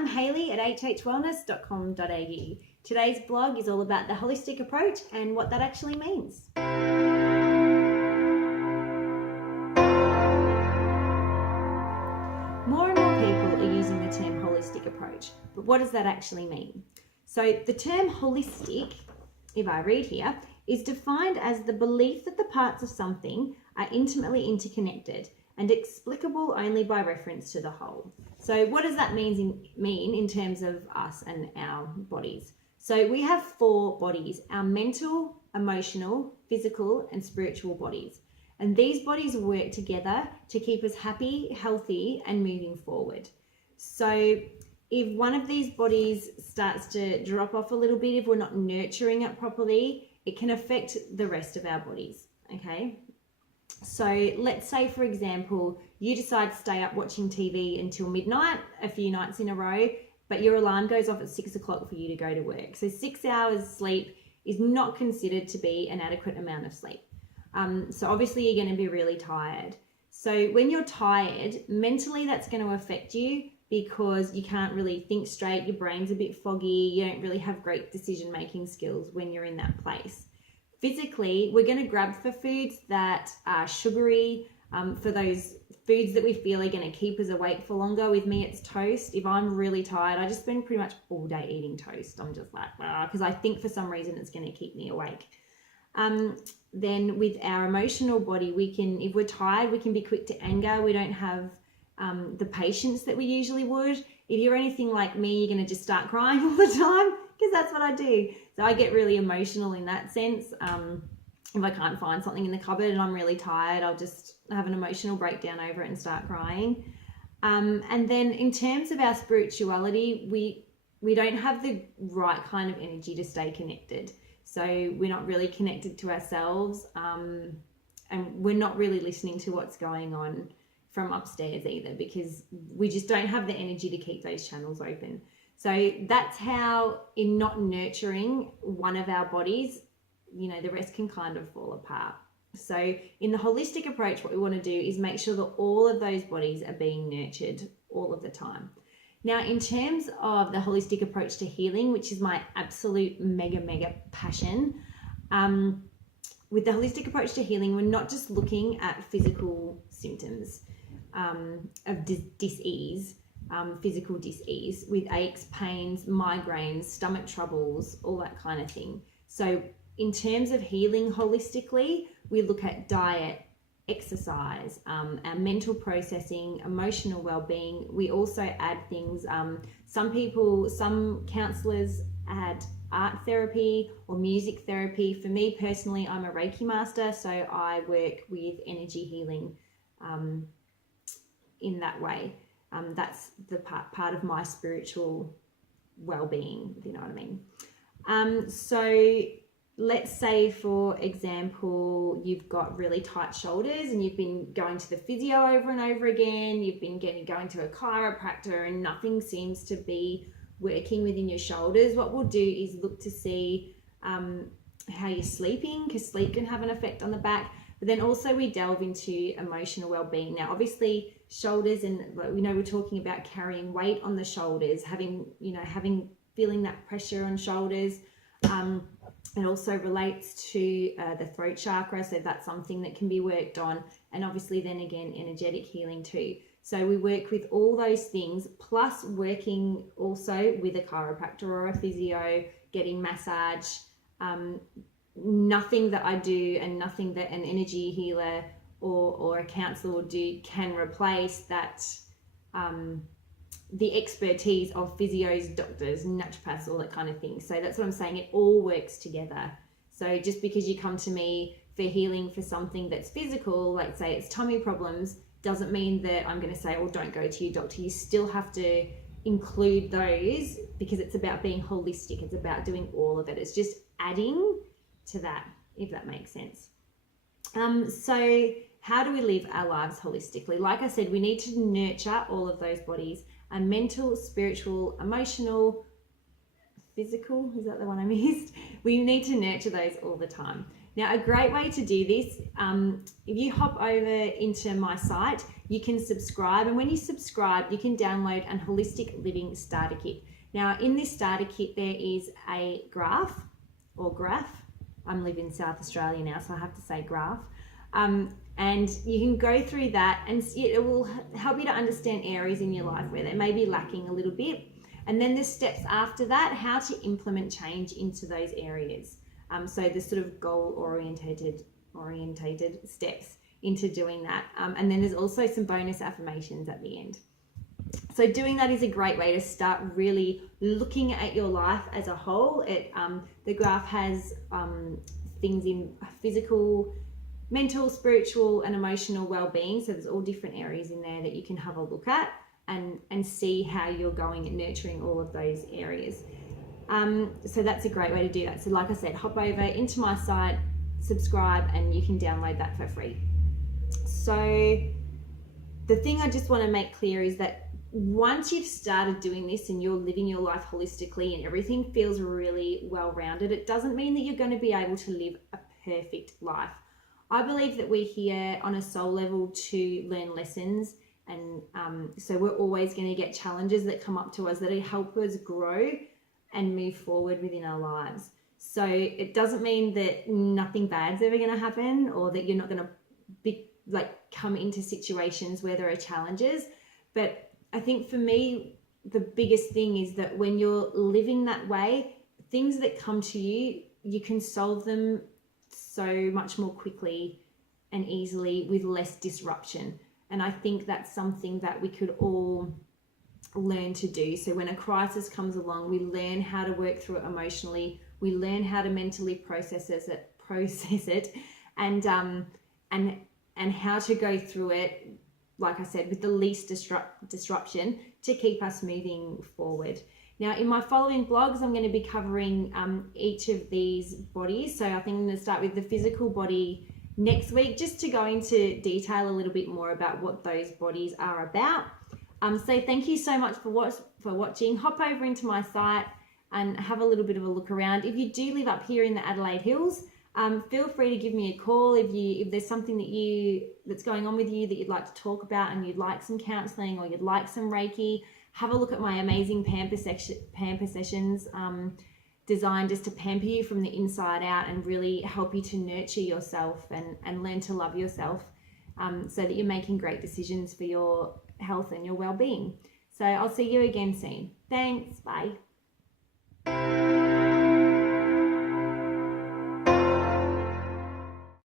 I'm Hayley at hhwellness.com.au. Today's blog is all about the holistic approach and what that actually means. More and more people are using the term holistic approach, but what does that actually mean? So the term holistic, if I read here, is defined as the belief that the parts of something are intimately interconnected and explicable only by reference to the whole. So what does that mean in terms of us and our bodies? So we have 4 bodies: our mental, emotional, physical, and spiritual bodies. And these bodies work together to keep us happy, healthy, and moving forward. So if one of these bodies starts to drop off a little bit, if we're not nurturing it properly, it can affect the rest of our bodies, okay? So let's say, for example, you decide to stay up watching TV until midnight, a few nights in a row, but your alarm goes off at 6 o'clock for you to go to work. So 6 hours sleep is not considered to be an adequate amount of sleep. So obviously you're going to be really tired. So when you're tired, mentally that's going to affect you because you can't really think straight, your brain's a bit foggy, you don't really have great decision-making skills when you're in that place. Physically, we're going to grab for foods that are sugary, for those foods that we feel are going to keep us awake for longer. With me, it's toast. If I'm really tired, I just spend pretty much all day eating toast. I'm just like, because I think for some reason it's going to keep me awake. Then with our emotional body, if we're tired, we can be quick to anger. We don't have the patience that we usually would. If you're anything like me, you're going to just start crying all the time, because that's what I do. So I get really emotional in that sense. If I can't find something in the cupboard and I'm really tired, I'll just have an emotional breakdown over it and start crying. And then in terms of our spirituality, we don't have the right kind of energy to stay connected. So we're not really connected to ourselves, and we're not really listening to what's going on from upstairs either, because we just don't have the energy to keep those channels open. So that's how, in not nurturing one of our bodies, the rest can kind of fall apart. So in the holistic approach, what we want to do is make sure that all of those bodies are being nurtured all of the time. Now, in terms of the holistic approach to healing, which is my absolute mega passion, with the holistic approach to healing, we're not just looking at physical symptoms of dis-ease, physical dis-ease with aches, pains, migraines, stomach troubles, all that kind of thing. So in terms of healing holistically, we look at diet, exercise, our mental processing, emotional well-being. We also add things, some counselors add art therapy or music therapy. For me personally, I'm a Reiki master, so I work with energy healing in that way. That's the part of my spiritual well-being, if you know what I mean. So let's say, for example, you've got really tight shoulders and you've been going to the physio over and over again, you've been going to a chiropractor and nothing seems to be working within your shoulders. What we'll do is look to see how you're sleeping, because sleep can have an effect on the back. But then also we delve into emotional well-being. Now, obviously, shoulders, and we're talking about carrying weight on the shoulders, feeling that pressure on shoulders. It also relates to the throat chakra, so that's something that can be worked on. And obviously then again, energetic healing too. So we work with all those things, plus working also with a chiropractor or a physio, getting massage. Nothing that I do and nothing that an energy healer or a counselor will do can replace that, the expertise of physios, doctors, naturopaths, all that kind of thing. So that's what I'm saying. It all works together. So just because you come to me for healing for something that's physical, like say it's tummy problems, doesn't mean that I'm going to say, oh, don't go to your doctor. You still have to include those, because it's about being holistic. It's about doing all of it. It's just adding to that, if that makes sense. So how do we live our lives holistically? Like I said, we need to nurture all of those bodies: a mental, spiritual, emotional, physical. Is that the one I missed? We need to nurture those all the time. Now, a great way to do this, if you hop over into my site, you can subscribe. And when you subscribe, you can download an Holistic Living Starter Kit. Now, in this starter kit, there is a graph. I'm living in South Australia now, so I have to say graph. And you can go through that, and it will help you to understand areas in your life where they may be lacking a little bit. And then the steps after that, how to implement change into those areas. So the sort of goal-orientated steps into doing that. And then there's also some bonus affirmations at the end. So doing that is a great way to start really looking at your life as a whole. The graph has things in physical, mental, spiritual, and emotional well-being. So there's all different areas in there that you can have a look at and see how you're going and nurturing all of those areas. So that's a great way to do that. So like I said, hop over into my site, subscribe, and you can download that for free. So the thing I just want to make clear is that once you've started doing this and you're living your life holistically and everything feels really well-rounded, it doesn't mean that you're going to be able to live a perfect life. I believe that we're here on a soul level to learn lessons, and so we're always going to get challenges that come up to us that help us grow and move forward within our lives. So it doesn't mean that nothing bad's ever going to happen, or that you're not going to come into situations where there are challenges. But I think for me, the biggest thing is that when you're living that way, things that come to you, you can solve them so much more quickly and easily with less disruption. And I think that's something that we could all learn to do. So when a crisis comes along, we learn how to work through it emotionally. We learn how to mentally process it, and how to go through it, like I said, with the least disruption to keep us moving forward. Now, in my following blogs, I'm going to be covering each of these bodies. So I think I'm going to start with the physical body next week, just to go into detail a little bit more about what those bodies are about. So thank you so much for watching. Hop over into my site and have a little bit of a look around. If you do live up here in the Adelaide Hills, feel free to give me a call if there's something that's going on with you that you'd like to talk about and you'd like some counselling or you'd like some Reiki. Have a look at my amazing pamper sessions designed just to pamper you from the inside out and really help you to nurture yourself and learn to love yourself, so that you're making great decisions for your health and your well-being. So I'll see you again soon. Thanks. Bye.